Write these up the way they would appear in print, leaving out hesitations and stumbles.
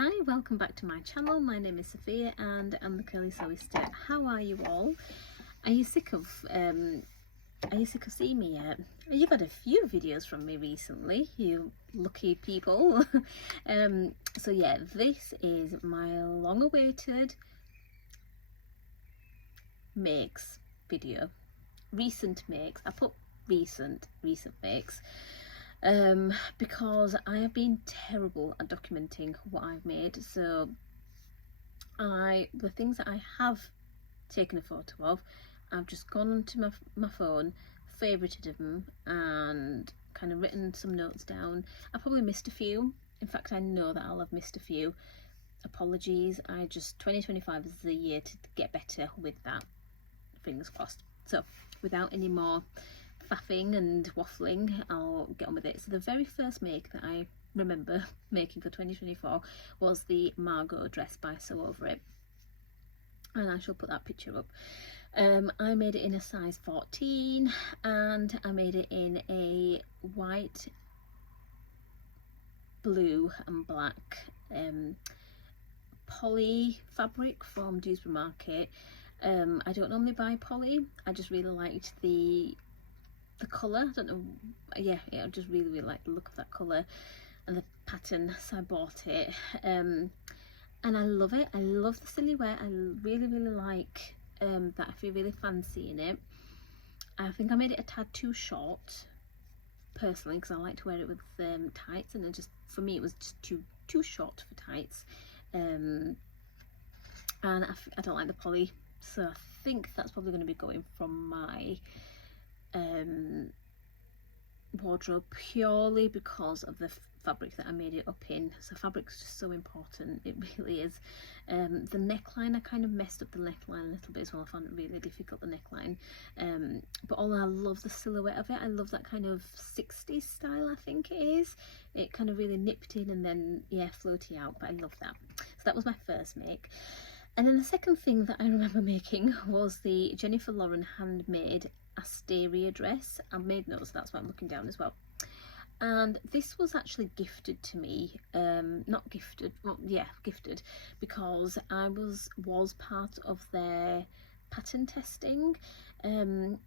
Hi, welcome back to my channel. My name is Sophia and I'm the Curly Sewista. How are you all? Are you sick of seeing me yet? You've had a few videos from me recently, you lucky people. So yeah, this is my long-awaited makes video. Recent makes. I put recent makes. Because I have been terrible at documenting what I've made, so the things that I have taken a photo of, I've just gone onto my phone, favorited them and kind of written some notes down. I probably missed a few. In fact, I know that I'll have missed a few. Apologies. 2025 is the year to get better with that, fingers crossed. So without any more faffing and waffling, I'll get on with it. So the very first make that I remember making for 2024 was the Margot dress by Sew Over It, and I shall put that picture up. I made it in a size 14 and I made it in a white, blue and black poly fabric from Dewsbury Market. I don't normally buy poly, I just really liked the colour. I don't know, yeah, I just really like the look of that colour and the pattern, so I bought it. And I love it. I love the silhouette. I really like that. I feel really fancy in it. I think I made it a tad too short personally, because I like to wear it with tights, and for me it was just too short for tights. And I don't like the poly, so I think that's probably going to be going from my wardrobe, purely because of the fabric that I made it up in. So fabric's just so important, it really is. The neckline, I kind of messed up the neckline a little bit as well. I found it really difficult, the neckline, but I love the silhouette of it. I love that kind of 60s style, I think it is. It kind of really nipped in and then, yeah, floaty out, but I love that. So that was my first make. And then the second thing that I remember making was the Jennifer Lauren handmade Asteria dress. I made notes, that's why I'm looking down as well. And this was actually gifted to me, not gifted, well, yeah, gifted, because I was part of their pattern testing, and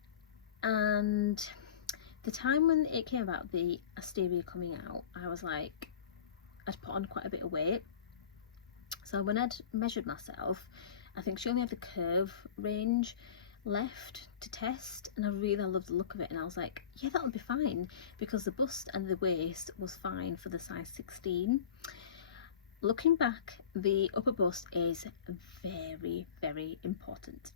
the time when it came about, the Asteria coming out, I was like, I'd put on quite a bit of weight. So when I'd measured myself, I think she only had the curve range left to test, and I really loved the look of it, and I was like, yeah, that'll be fine, because the bust and the waist was fine for the size 16. Looking back, the upper bust is very important.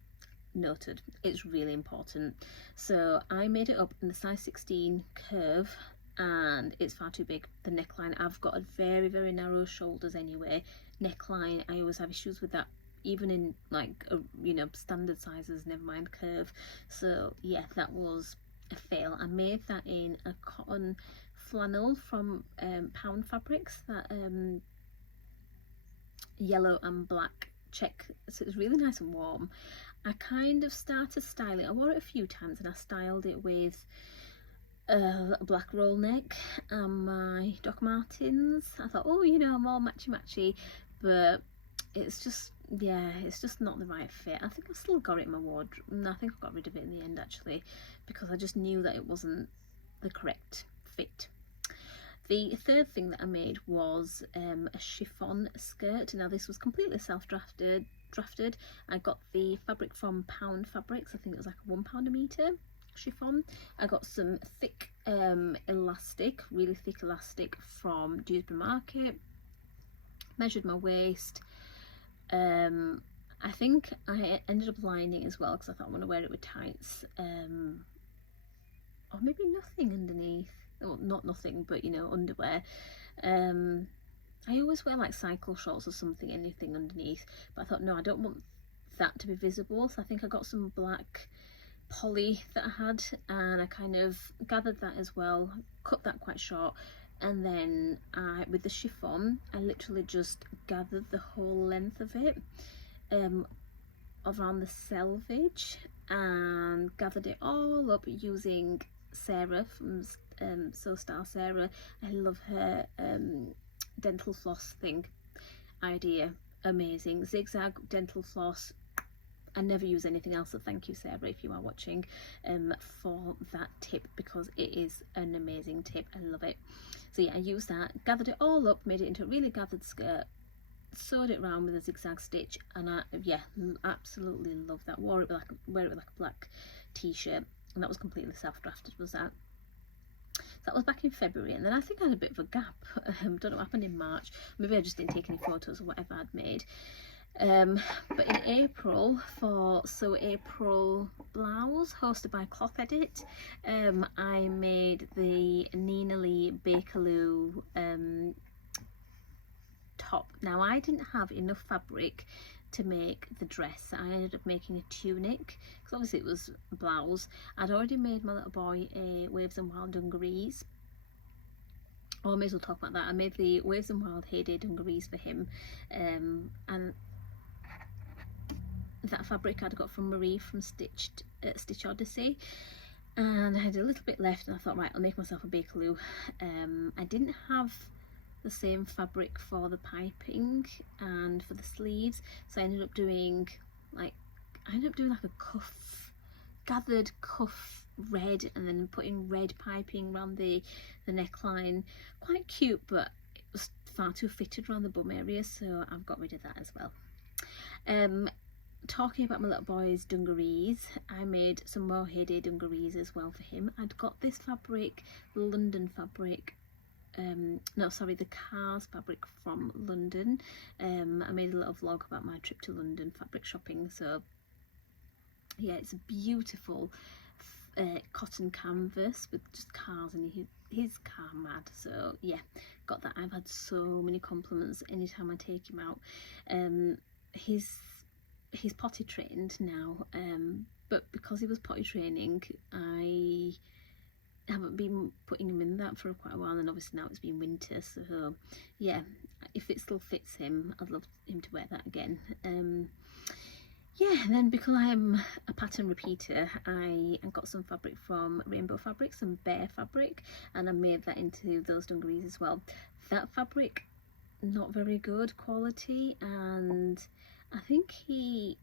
Noted, it's really important. So I made it up in the size 16 curve, and it's far too big. The neckline, I've got a very narrow shoulders anyway. Neckline, I always have issues with that, even in like standard sizes, never mind curve. So yeah, that was a fail. I made that in a cotton flannel from Pound Fabrics, that yellow and black check, so it was really nice and warm. I kind of started styling, I wore it a few times, and I styled it with a black roll neck and my Doc Martens. I thought, oh, I'm all matchy, but it's just, yeah, it's just not the right fit. I think I've still got it in my wardrobe. No, I think I got rid of it in the end, actually, because I just knew that it wasn't the correct fit. The third thing that I made was a chiffon skirt. Now this was completely self-drafted. I got the fabric from Pound Fabrics. I think it was like £1 a metre chiffon. I got some thick elastic, really thick elastic from Dewsbury Market. Measured my waist. I think I ended up lining as well, because I thought I want to wear it with tights, or maybe nothing underneath. Well, not nothing, but underwear. I always wear like cycle shorts or something, anything underneath, but I thought, no, I don't want that to be visible. So I think I got some black poly that I had, and I kind of gathered that as well, cut that quite short, and then with the chiffon, I literally just gathered the whole length of it around the selvage, and gathered it all up using Sarah from Sew Star Sarah. I love her dental floss thing. idea, amazing. Zigzag dental floss, I never use anything else, so thank you Sarah if you are watching, for that tip, because it is an amazing tip. I love it. So yeah, I used that, gathered it all up, made it into a really gathered skirt, sewed it around with a zigzag stitch, and I, yeah, absolutely love that. Wear it with like a black t-shirt, and that was completely self-drafted, was that. So that was back in February, and then I think I had a bit of a gap. Don't know what happened in March. Maybe I just didn't take any photos of whatever I'd made. But in April, for So April blouse, hosted by Cloth Edit, I made the Nina Lee Bakerloo top. Now I didn't have enough fabric to make the dress. I ended up making a tunic, because obviously it was a blouse. I'd already made my little boy a Waves and Wild dungarees. Oh, I may as well talk about that. I made the Waves and Wild Heyday dungarees for him, and that fabric I'd got from Marie from Stitch Odyssey, and I had a little bit left, and I thought, right, I'll make myself a Bakerloo. I didn't have the same fabric for the piping and for the sleeves, so I ended up doing like a cuff, gathered cuff red, and then putting red piping around the neckline. Quite cute, but it was far too fitted around the bum area, so I've got rid of that as well. Talking about my little boy's dungarees, I made some more Heyday dungarees as well for him. I'd got this fabric, London fabric, no sorry, the Cars fabric from London. I made a little vlog about my trip to London fabric shopping, so yeah, it's a beautiful cotton canvas with just cars, and he's car mad, so yeah, got that. I've had so many compliments anytime I take him out. He's potty trained now, but because he was potty training, I haven't been putting him in that for quite a while, and obviously now it's been winter, so yeah, if it still fits him, I'd love him to wear that again. Yeah, and then because I'm a pattern repeater, I got some fabric from Rainbow Fabrics, some Bear fabric, and I made that into those dungarees as well. That fabric, not very good quality, and I think he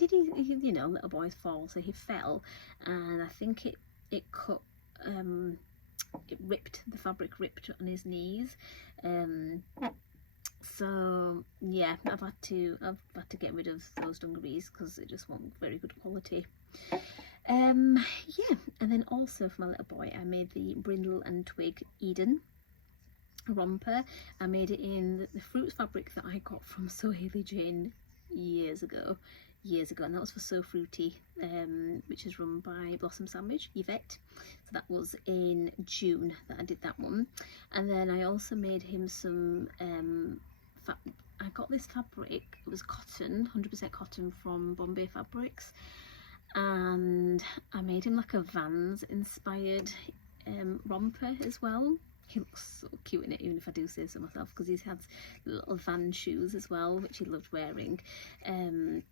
you know, little boys fall, so he fell, and I think it cut, it ripped, the fabric ripped on his knees. So yeah, I've had to get rid of those dungarees because they just weren't very good quality. Yeah, and then also for my little boy, I made the Brindle and Twig Eden romper. I made it in the fruit fabric that I got from So Hayley Jane years ago, and that was for So Fruity, which is run by Blossom Sandwich, Yvette. So that was in June that I did that one. And then I also made him some I got this fabric, it was cotton, 100% cotton from Bombay Fabrics, and I made him like a Vans inspired romper as well. He looks so cute in it, even if I do say so myself, because he has little Van shoes as well, which he loved wearing in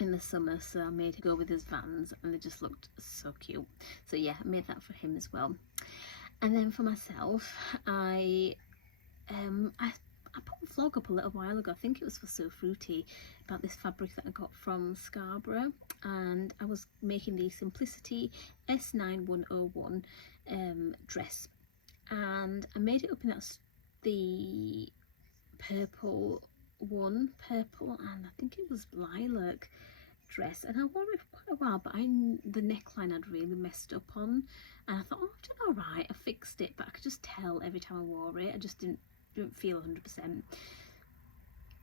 the summer, so I made him go with his Vans, and they just looked so cute. So yeah, I made that for him as well. And then for myself, I put a vlog up a little while ago, I think it was for So Fruity, about this fabric that I got from Scarborough, and I was making the Simplicity S9101 dress, and I made it up in the purple, and I think it was lilac dress, and I wore it for quite a while, but the neckline I'd really messed up on, and I thought, oh, I've done alright, I fixed it, but I could just tell every time I wore it, I just didn't feel 100%.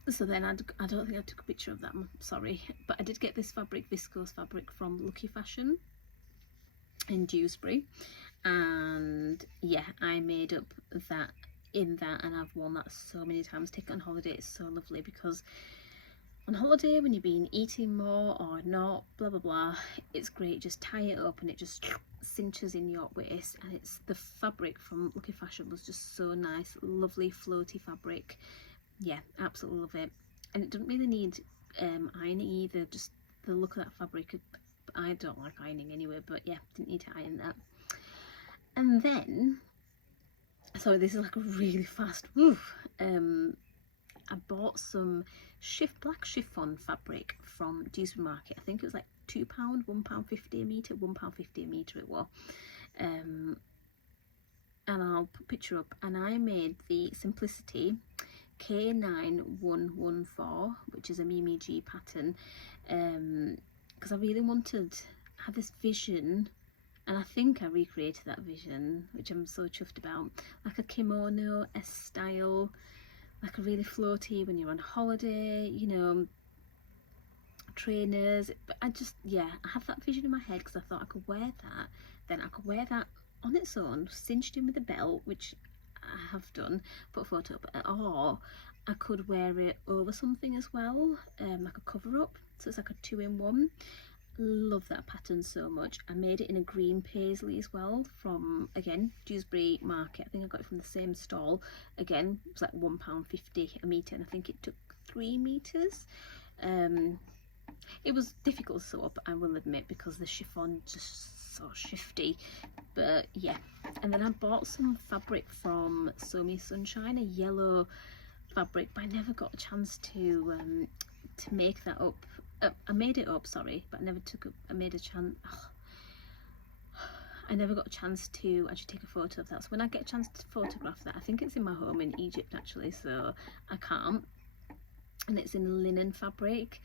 So then I don't think I took a picture of that, I'm sorry, but I did get this fabric, viscose fabric, from Lucky Fashion in Dewsbury, and yeah, I made up that in that, and I've worn that so many times. Take it on holiday, it's so lovely, because on holiday when you've been eating more or not, blah blah blah, it's great, just tie it up and it just cinches in your waist. And it's the fabric from Lucky Fashion was just so nice, lovely floaty fabric. Yeah, absolutely love it. And it doesn't really need ironing either, just the look of that fabric. I don't like ironing anyway, but yeah, didn't need to iron that. And then, sorry, this is like a really fast I bought some black chiffon fabric from Dewsbury Market. I think it was like £2, £1.50 a metre, £1.50 a metre it was. And I'll put a picture up. And I made the Simplicity K9114, which is a Mimi G pattern, because I really had this vision, and I think I recreated that vision, which I'm so chuffed about, like a kimono style, like a really floaty when you're on holiday, you know, trainers. But I had that vision in my head because I thought I could wear that, then I could wear that on its own, cinched in with a belt, which I have done, put a photo up, or I could wear it over something as well, like a cover up, so it's like a 2-in-1. Love that pattern so much. I made it in a green paisley as well from, again, Dewsbury Market. I think I got it from the same stall. Again, it was like £1.50 a metre, and I think it took 3 metres. It was difficult to sew up, I will admit, because the chiffon just so shifty, but yeah. And then I bought some fabric from Sew Me Sunshine, a yellow fabric, but I never got a chance to make that up. I made it up, sorry, but I never got a chance to actually take a photo of that. So when I get a chance to photograph that, I think it's in my home in Egypt actually, so I can't. And it's in linen fabric,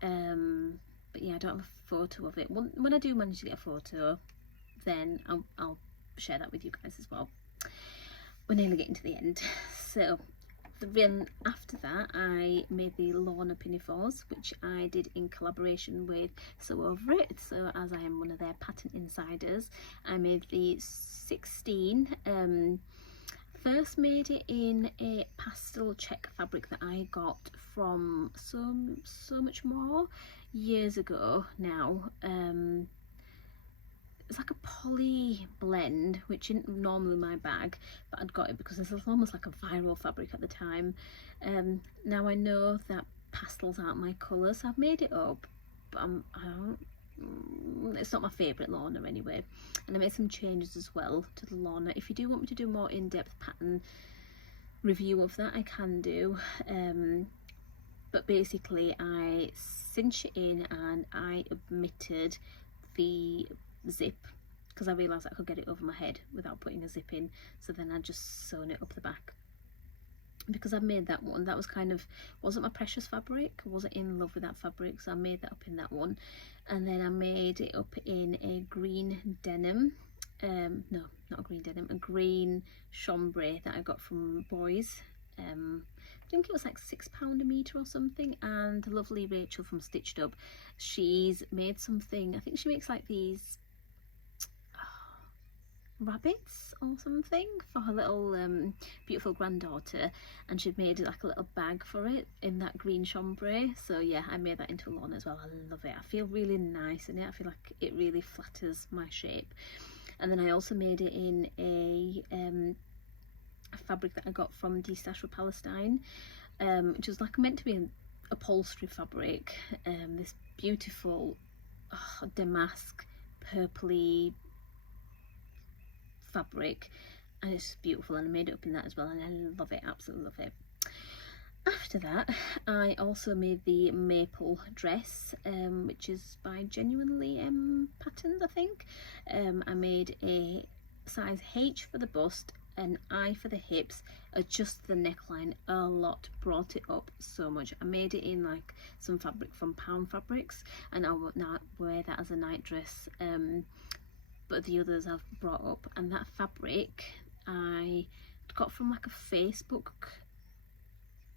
but yeah, I don't have a photo of it. When I do manage to get a photo, then I'll share that with you guys as well. We're nearly getting to the end. So then after that, I made the Lorna pinafores, which I did in collaboration with Sew Over It. So as I am one of their pattern insiders, I made the 16. First made it in a pastel check fabric that I got from so much more years ago now. It's like a poly blend, which isn't normally my bag, but I'd got it because this was almost like a viral fabric at the time. Now I know that pastels aren't my colour, so I've made it up, but it's not my favourite Lorna anyway. And I made some changes as well to the Lorna. If you do want me to do more in-depth pattern review of that, I can do. But basically I cinch it in and I omitted the zip because I realised I could get it over my head without putting a zip in, so then I just sewn it up the back. Because I made that one, that was wasn't my precious fabric, I wasn't in love with that fabric, so I made that up in that one. And then I made it up in a green denim, no, not a green denim, a green chambray that I got from Boys. I think it was like £6 a metre or something. And the lovely Rachel from Stitched Up, she's made something, I think she makes like these rabbits or something for her little beautiful granddaughter, and she'd made like a little bag for it in that green chambray. So yeah, I made that into a Lorna as well. I love it. I feel really nice in it. I feel like it really flatters my shape. And then I also made it in a fabric that I got from D-Stash with Palestine, which was like meant to be an upholstery fabric, this beautiful damask purpley fabric, and it's beautiful, and I made it up in that as well, and I love it, absolutely love it. After that, I also made the maple dress, which is by Genuinely Patterns, I think. I made a size H for the bust, an I for the hips, adjusted the neckline a lot, brought it up so much. I made it in like some fabric from Pound Fabrics, and I will now wear that as a night dress, but the others I've brought up. And that fabric I got from like a Facebook,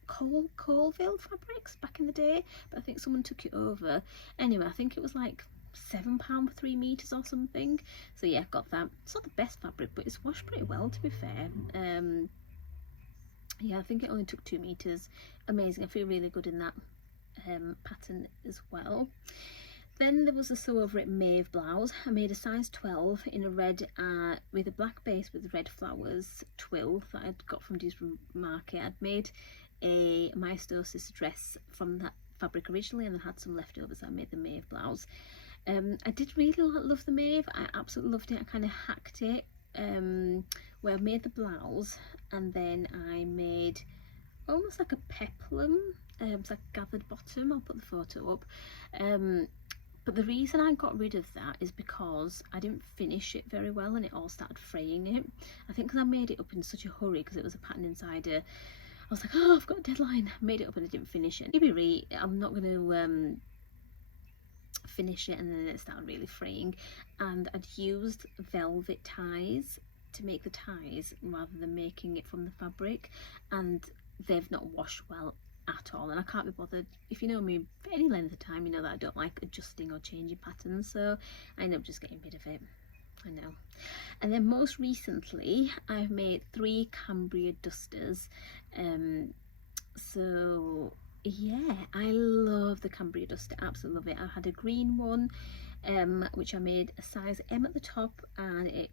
Colville Fabrics back in the day, but I think someone took it over. Anyway, I think it was like £7 for 3 meters or something. So yeah, got that. It's not the best fabric, but it's washed pretty well, to be fair. Yeah, I think it only took 2 meters. Amazing. I feel really good in that pattern as well. Then there was a Sew Over It Maeve blouse. I made a size 12 in a red with a black base with red flowers twill that I'd got from Dewsbury Market. I'd made a Myostosis dress from that fabric originally, and I had some leftovers, so I made the Maeve blouse. I did really love the Maeve. I absolutely loved it. I kind of hacked it where I made the blouse, and then I made almost like a peplum. It's like a gathered bottom. I'll put the photo up. But the reason I got rid of that is because I didn't finish it very well and it all started fraying it. I think because I made it up in such a hurry because it was a pattern insider. I was like, oh, I've got a deadline. I made it up and I didn't finish it. Maybe really, I'm not going to finish it, and then it started really fraying. And I'd used velvet ties to make the ties rather than making it from the fabric, and they've not washed well at all, and I can't be bothered. If you know me for any length of time, you know that I don't like adjusting or changing patterns, so I end up just getting rid of it. I know. And then most recently I've made 3 Cambria dusters. So yeah, I love the Cambria duster, absolutely love it. I had a green one which I made a size M at the top, and it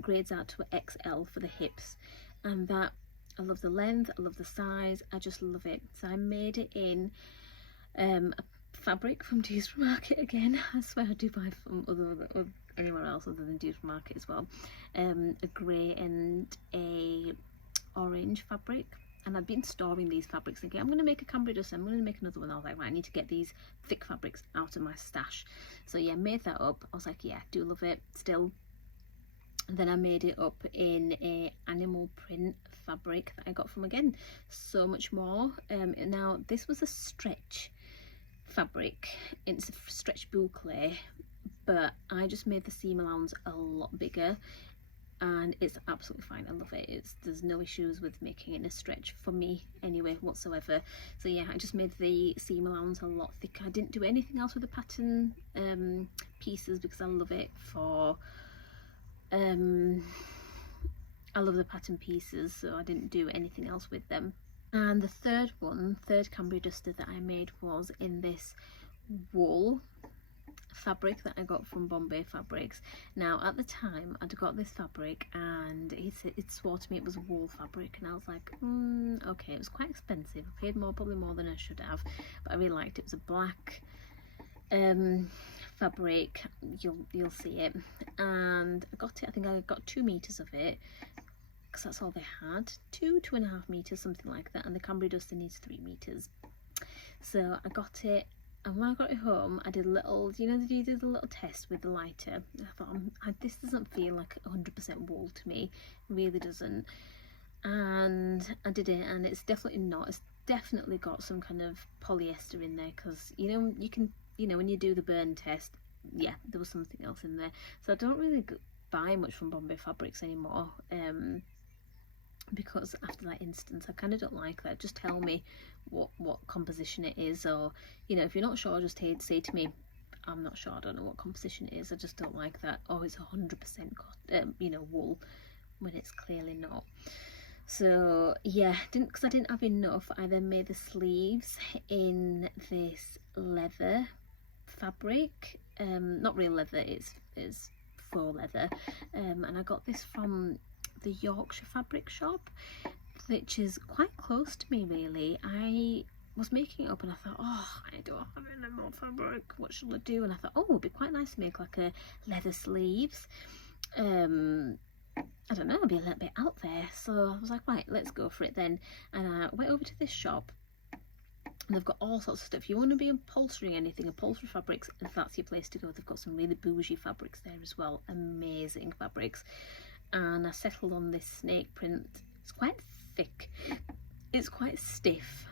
grades out to an XL for the hips, and that, I love the length, I love the size, I just love it. So I made it in a fabric from Dewsbury Market again. I swear I do buy from anywhere else other than Dewsbury Market as well. A grey and a orange fabric, and I've been storing these fabrics thinking I'm going to make a Cambria duster, I'm going to make another one. I was like, right, I need to get these thick fabrics out of my stash. So yeah, made that up. I was like, yeah, do love it still. And then I made it up in a animal print fabric that I got from, again, So Much More. Now this was a stretch fabric, it's a stretch boucle, but I just made the seam allowance a lot bigger, and it's absolutely fine. I love it. There's no issues with making it a stretch for me anyway whatsoever. So yeah, I just made the seam allowance a lot thicker. I didn't do anything else with the pattern pieces because I love it for I love the pattern pieces, so I didn't do anything else with them. And the third Cambria duster that I made was in this wool fabric that I got from Bombay Fabrics. Now at the time I'd got this fabric and it swore to me it was wool fabric, and I was like, okay, it was quite expensive. I paid probably more than I should have, but I really liked it. It was a black fabric, you'll see it, and I got it, I think I got 2 meters of it because that's all they had, 2.5 meters, something like that, and the Cambria duster needs 3 meters. So I got it, and when I got it home I did a little, you know, you did a little test with the lighter. I thought, this doesn't feel like 100% wool to me, it really doesn't. And I did it, and it's definitely not. It's definitely got some kind of polyester in there, because you know, you can, you know, when you do the burn test, yeah, there was something else in there. So I don't really buy much from Bombay Fabrics anymore, because after that instance I kind of don't like that. Just tell me what composition it is, or you know, if you're not sure, just say to me, I'm not sure, I don't know what composition it is. I just don't like that, oh, it's 100% you know, wool, when it's clearly not. So yeah, because I didn't have enough, I then made the sleeves in this leather fabric, not real leather, it's faux leather, and I got this from the Yorkshire fabric shop, which is quite close to me really. I was making it up and I thought, oh, I don't have any more fabric, what shall I do? And I thought, oh, it'd be quite nice to make like a leather sleeves. I don't know, it'd be a little bit out there, so I was like, right, let's go for it then. And I went over to this shop, and they've got all sorts of stuff. If you want to be upholstering anything, upholstery fabrics, that's your place to go. They've got some really bougie fabrics there as well, amazing fabrics. And I settled on this snake print. It's quite thick, it's quite stiff,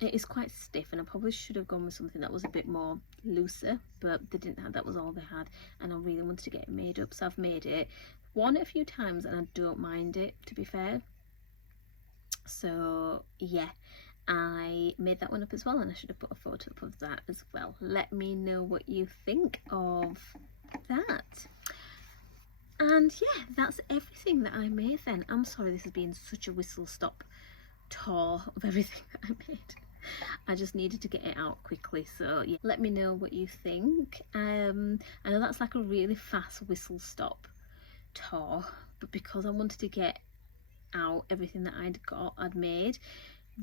it is quite stiff, and I probably should have gone with something that was a bit more looser, but they didn't have, that was all they had, and I really wanted to get it made up. So I've made it, worn it a few times, and I don't mind it, to be fair. So yeah, I made that one up as well, and I should have put a photo up of that as well. Let me know what you think of that. And yeah, that's everything that I made then. I'm sorry this has been such a whistle stop tour of everything that I made. I just needed to get it out quickly, so yeah, let me know what you think. I know that's like a really fast whistle stop tour, but because I wanted to get out everything that I'd made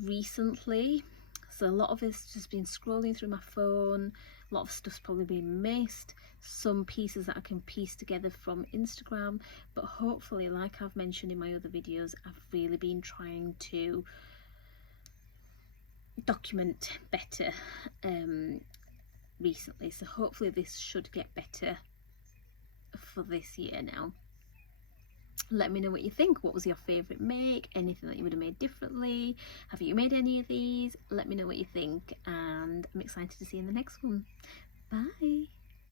recently, So a lot of it's just been scrolling through my phone, a lot of stuff's probably been missed, some pieces that I can piece together from Instagram, but hopefully, like I've mentioned in my other videos, I've really been trying to document better recently, so hopefully this should get better for this year now. Let me know what you think. What was your favourite make? Anything that you would have made differently? Have you made any of these? Let me know what you think, and I'm excited to see you in the next one. Bye.